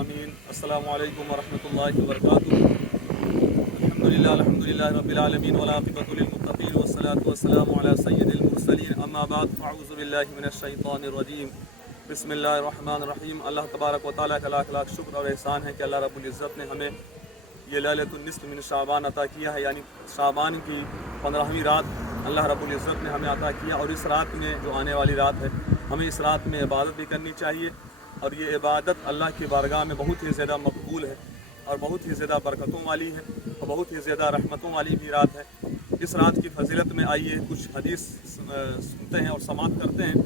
सामीन, अस्सलामु अलैकुम वरहमतुल्लाहि वबरकातुहू। अल्हम्दुलिल्लाह रब्बिल आलमीन वल आक़िबतु लिल मुत्तक़ीन वस्सलातु वस्सलामु अला सय्यिदिल मुरसलीन, अम्मा बाद, फ़अऊज़ु बिल्लाहि मिनश शैतानिर रजीम, बिस्मिल्लाहिर रहमानिर रहीम। अल्लाह तबारक व तआला का लाख लाख शुक्र और एहसान है कि अल्लाह रब्बुल इज़्ज़त ने हमें ये लैलतुन निस्फ़ मिन शाबान अता किया है, यानी शाबान की 15वीं रात अल्लाह रब्बुल इज़्ज़त ने हमें अता किया। और इस रात में जो आने वाली रात है, हमें इस रात में इबादत भी करनी चाहिए, और ये इबादत अल्लाह की बारगाह में बहुत ही ज़्यादा मकबूल है और बहुत ही ज़्यादा बरकतों वाली है और बहुत ही ज़्यादा रहमतों वाली भी रात है। इस रात की फजीलत में आइए कुछ हदीस सुनते हैं और समाअत करते हैं।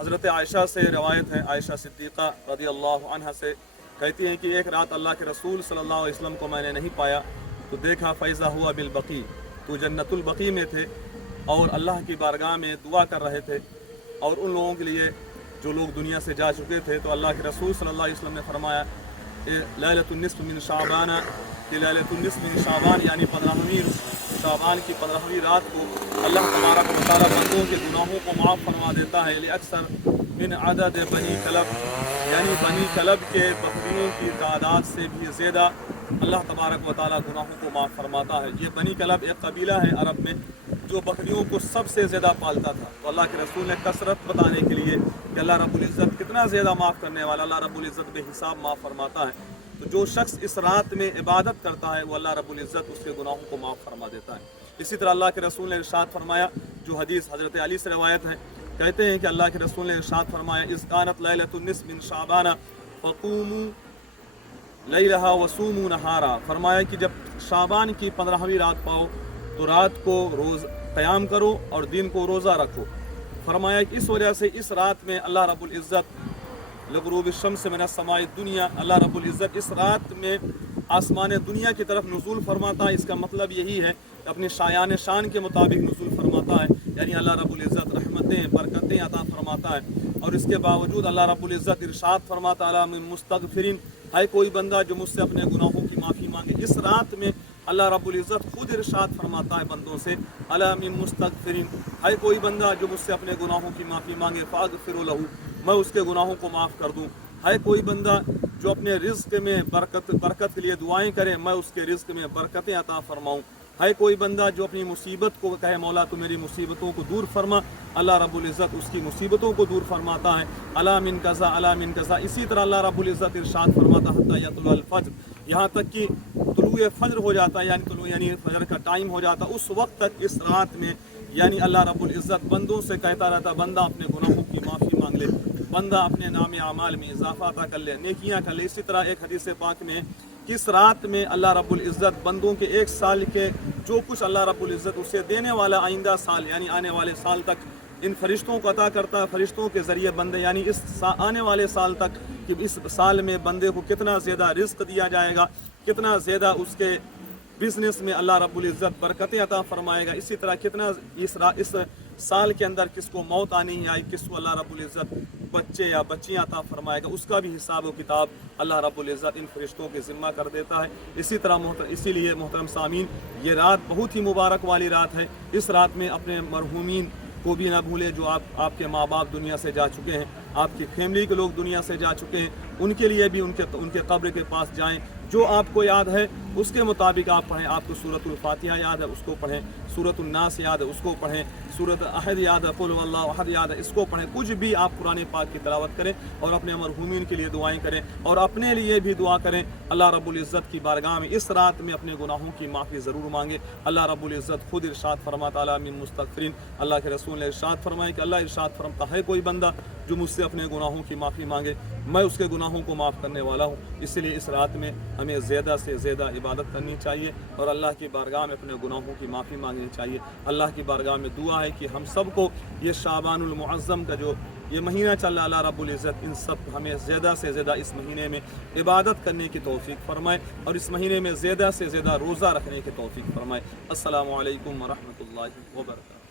हज़रत आयशा से रवायत है, आयशा सिद्दीक़ा रज़ियल्लाहु अन्हा से कहती हैं कि एक रात अल्लाह के रसूल सल्लल्लाहु अलैहि वसल्लम को मैंने नहीं पाया तो देखा फ़ैज़ा हुआ बिल बक़ी, तो जन्नतुल बक़ी में थे और अल्लाह की बारगाह में दुआ कर रहे थे। और उन लोगों के लिए जो लोग दुनिया से जा चुके थे, तो अल्लाह के रसूल सल्लल्लाहु अलैहि वसल्लम ने फरमाया लैलतुन निस्फ़ मिन शाबान, कि लैलतुन निस्फ़ मिन शाबान यानी 15वीं शाबान की 15वीं रात को अल्लाह तबारक व तआला बंदों के गुनाहों को माफ़ फरमा देता है। अक्सर मिन अदद बनी कलब, यानी बनी कलब के बकरियों की तादाद से भी ज़्यादा अल्लाह तबारक व तआला गुनाहों को माफ़ फरमाता है। ये बनी कलब एक कबीला है अरब में जो बकरियों को सबसे ज़्यादा पालता था। तो अल्लाह के रसूल ने कसरत बताने के लिए कि अल्लाह रब्बुल इज़्ज़त कितना ज़्यादा माफ़ करने वाला, अल्लाह रब्बुल इज़्ज़त बेहिसाब माफ़ फरमाता है। तो जो शख्स इस रात में इबादत करता है वो अल्लाह रब्बुल इज़्ज़त उसके गुनाहों को माफ़ फरमा देता है। इसी तरह अल्लाह के रसूल ने इरशाद फरमाया, जो हदीस हज़रत अली से रवायत है, कहते हैं कि अल्लाह के रसूल ने इरशाद फरमाया इज़ कानत लैलतुन निस्फ़ मिन शाबान फ़क़ूमू लैलहा वसूमू नहारा, फरमाया कि जब शाबान की 15वीं रात पाओ तो रात को रोज़ क़याम करो और दिन को रोज़ा रखो। फरमाया कि इस वजह से इस रात में अल्लाह रब्बुल इज़्ज़त लगरूब शम्स मिन समाई दुनिया, अल्लाह रब्बुल इज़्ज़त इस रात में आसमान दुनिया की तरफ नुज़ूल फरमाता है। इसका मतलब यही है कि अपने शायान शान के मुताबिक नुज़ूल फरमाता है, यानी अल्लाह रब्बुल इज़्ज़त रहमतें बरकतें अता फरमाता है। और इसके बावजूद अल्लाह रब्बुल इज़्ज़त इरशाद फरमाता अला मिन मुस्तगफिरीन, है कोई बंदा जो मुझसे अपने गुनाहों की माफ़ी मांगे। इस रात में अल्लाह रब्बुल इज़्ज़त खुद इरशाद फरमाता है बंदों से अला मिन मुस्तगफिरीन, है कोई बंदा जो मुझसे अपने गुनाहों की माफ़ी मांगे फ़ाग़फ़िरु लहू, मैं उसके गुनाहों को माफ़ कर दूँ। है कोई बंदा जो अपने रिज़्क़ में बरकत के लिए दुआएं करे, मैं उसके रिज़्क़ में बरकतें अता फरमाऊँ। है कोई बंदा जो अपनी मुसीबत को कहे मौला तो मेरी मुसीबतों को दूर फरमा, अल्लाह रब्बुल इज़्ज़त उसकी मुसीबतों को दूर फरमाता है। अला मिन कज़ा अला मिन कज़ा, इसी तरह अल्लाह रब्बुल इज़्ज़त इरशाद फरमाता हत्ता यतलुल फ़ज्र, यहाँ तक कि तुलूए फ़ज्र हो जाता है, यानी फ़ज्र का टाइम हो जाता, उस वक्त तक इस रात में यानी अल्लाह रब्बुल इज़्ज़त बंदों से कहता रहता बंदा अपने गुनाहों की माफ़ी मांग ले, बंदा अपने नाम आमाल में इजाफा अता कर ले, नेकियां कर ले। इसी तरह एक हदीस पाक में किस रात में अल्लाह रब्बुल इज़्ज़त बंदों के एक साल के जो कुछ अल्लाह रब्बुल इज़्ज़त उसे देने वाला आइंदा साल यानी आने वाले साल तक इन फरिश्तों को अता करता है। फरिश्तों के ज़रिए बंदे यानी इस आने वाले साल तक कि इस साल में बंदे को कितना ज़्यादा रिज़्क़ दिया जाएगा, कितना ज़्यादा उसके बिज़नेस में अल्लाह रब्बुल इज़्ज़त बरकतें अता फरमाएगा। इसी तरह कितना इस साल के अंदर किसको मौत आनी ही आई, किसको अल्लाह रब्बुल इज़्ज़त बच्चे या बच्चियाँ अता फरमाएगा, उसका भी हिसाब व किताब अल्लाह रब्बुल इज़्ज़त इन फरिश्तों के ज़िम्मा कर देता है। इसी तरह इसीलिए मोहतरम सामीन, ये रात बहुत ही मुबारक वाली रात है। इस रात में अपने मरहूमीन को भी ना भूलें जो आपके माँ बाप दुनिया से जा चुके हैं, आपकी फैमिली के लोग दुनिया से जा चुके हैं, उनके लिए भी उनके कब्र के पास जाएं। जो आपको याद है उसके मुताबिक आप पढ़ें। आपको सूरतुल फातिहा याद है उसको पढ़ें, सूरतुन नास याद है उसको पढ़ें, सूरत अहद याद है, कुल हुवल्लाहु अहद याद है इसको पढ़ें। कुछ भी आप कुरान पाक की तिलावत करें और अपने मरहूमीन के लिए दुआएं करें और अपने लिए भी दुआ करें। अल्लाह रब्बुल इज़्ज़त की बारगाह में इस रात में अपने गुनाहों की माफ़ी ज़रूर मांगे। अल्लाह रब्बुल इज़्ज़त खुद इरशाद फरमाता अला मिन मुस्तगफिरीन, अल्लाह के रसूल ने इरशाद फरमाया कि अल्लाह इरशाद फरमाता है कोई बंदा जो मुझसे अपने गुनाहों की माफ़ी मांगे, मैं उसके गुनाहों को माफ़ करने वाला हूँ। इसलिए इस रात में हमें ज़्यादा से ज़्यादा इबादत करनी चाहिए और अल्लाह की बारगाह में अपने गुनाहों की माफ़ी मांगनी चाहिए। अल्लाह की बारगाह में दुआ है कि हम सब को ये शाबानुल मुअज़्ज़म का जो ये महीना चल रहा, अल्लाह रब्बुल इज़्ज़त इन सब हमें ज़्यादा से ज़्यादा इस महीने में इबादत करने की तौफ़ीक़ फ़रमाए और इस महीने में ज़्यादा से ज़्यादा रोज़ा रखने की तौफ़ीक़ फ़रमाए। अस्सलामु अलैकुम व रहमतुल्लाहि व बरकातुहू।